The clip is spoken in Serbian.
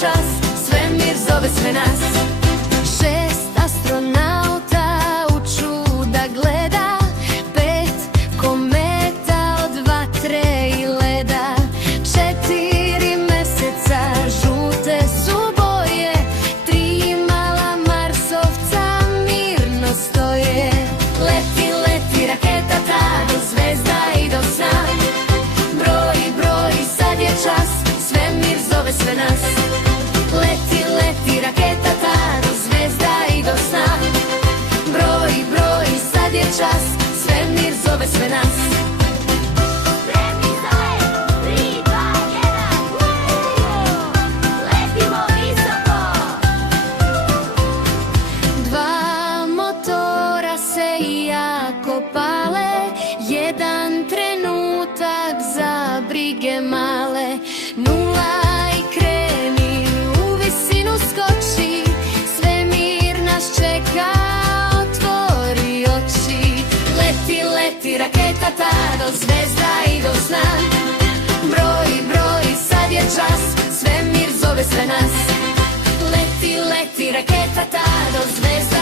čas, svemir zove sve nas. 6 astronauta uču da gleda, 5 kometa od vatre i leda, 4 meseca žute su boje, 3 mala Marsovca mirno stoje. Leti, leti raketa ta do zvezda i do sna, broji, broji, sad je čas, svemir zove sve nas. Leti, leti raketa ta do zvezda i do sna, broji, broji, sad je čas, svemir zove sve nas. Dva motora se jako pale, jedan trenutak za brige male. Nula i kreni, u visinu skoči, svemir nas čeka, otvori oči. Leti, leti raketa ta do zvezda i do sna, broji, broji, sad je čas, svemir zove sve nas. Leti, leti raketa ta do zvezda